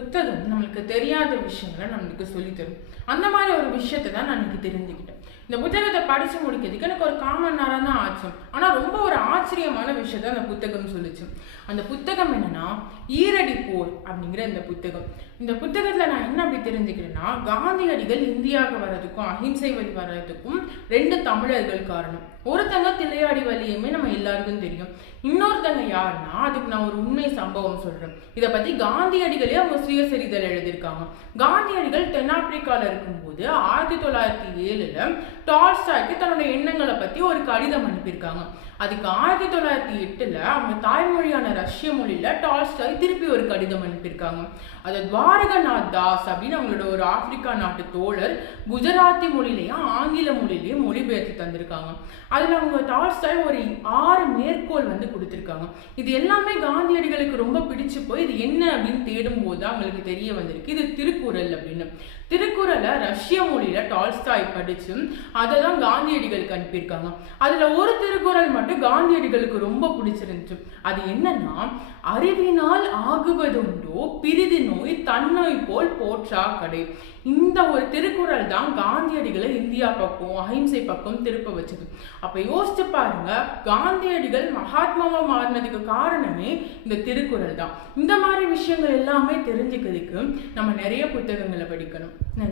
புத்தகம் நம்மளுக்கு தெரியாத விஷயங்களை நம்மளுக்கு சொல்லித்தரும். அந்த மாதிரி ஒரு விஷயத்தை தான் நான் இன்னைக்கு தெரிஞ்சுக்கிட்டேன். இந்த புத்தகத்தை படிச்சு முடிக்கிறதுக்கு எனக்கு ஒரு காமன் நேரம் தான் ஆச்சு. ஆனா ரொம்ப ஒரு ஆச்சரியமான விஷயத்த அந்த புத்தகம் சொல்லுச்சு. அந்த புத்தகம் என்னன்னா ஈரடி போர் அப்படிங்கிற இந்த புத்தகம். இந்த புத்தகத்துல நான் என்ன அப்படி தெரிஞ்சுக்கிறேன்னா காந்தியடிகள் இந்தியாவுக்கு வர்றதுக்கும் அஹிம்சை வழி வர்றதுக்கும் ரெண்டு தமிழர்கள் காரணம். ஒருத்தங்க திளையாடி வழியுமே நம்ம எல்லாருக்கும் தெரியும். இன்னொருத்தங்க யாருன்னா அதுக்கு நான் ஒரு உண்மை சம்பவம் சொல்றேன். இதை பத்தி காந்தியடிகளே அவங்க சுயசரிதல் எழுதியிருக்காங்க. காந்தியடிகள் தென்னாப்பிரிக்கால இருக்கும்போது ஆயிரத்தி தொள்ளாயிரத்தி ஏழுல டால்ஸ்டாய்க்கு தன்னோட எண்ணங்களை பற்றி ஒரு கடிதம் அனுப்பியிருக்காங்க. அதுக்கு ஆயிரத்தி தொள்ளாயிரத்தி எட்டில் அவங்க தாய்மொழியான ரஷ்ய மொழியில் டால்ஸ்டாய் திருப்பி ஒரு கடிதம் அனுப்பியிருக்காங்க. அது துவாரகநாத் தாஸ் அப்படின்னு அவங்களோட ஒரு ஆப்பிரிக்கா நாட்டு தோழர் குஜராத்தி மொழியிலையும் ஆங்கில மொழியிலையும் மொழிபெயர்த்து தந்திருக்காங்க. அதில் அவங்க டால்ஸ்டாய் ஒரு ஆறு மேற்கோள் வந்து கொடுத்துருக்காங்க. இது எல்லாமே காந்தியடிகளுக்கு ரொம்ப பிடிச்சு போய் இது என்ன அப்படின்னு தேடும் போது அவங்களுக்கு தெரிய வந்திருக்கு. இது திருக்குறள் அப்படின்னு. திருக்குறளை ரஷ்ய மொழியில் டால்ஸ்டாய் படித்து அதை தான் காந்தியடிகளுக்கு அனுப்பியிருக்காங்க அதில் ஒரு திருக்குறள் மட்டும் காந்தியடிகளுக்கு ரொம்ப பிடிச்சிருந்துச்சு. அது என்னன்னா அறிவினால் ஆகுவதுண்டோ பிரிதி நோய் தன்னோய் போல் போற்றா கடை இந்த ஒரு திருக்குறள் தான் காந்தியடிகளை இந்தியா பக்கம் அஹிம்சை பக்கம் திருப்ப வச்சது. அப்போ யோசிச்சு பாருங்க காந்தியடிகள் மகாத்மாவா மாறினதுக்கு காரணமே இந்த திருக்குறள் தான். இந்த மாதிரி விஷயங்கள் எல்லாமே தெரிஞ்சுக்கிறதுக்கு நம்ம நிறைய புத்தகங்களை படிக்கணும். நன்றி.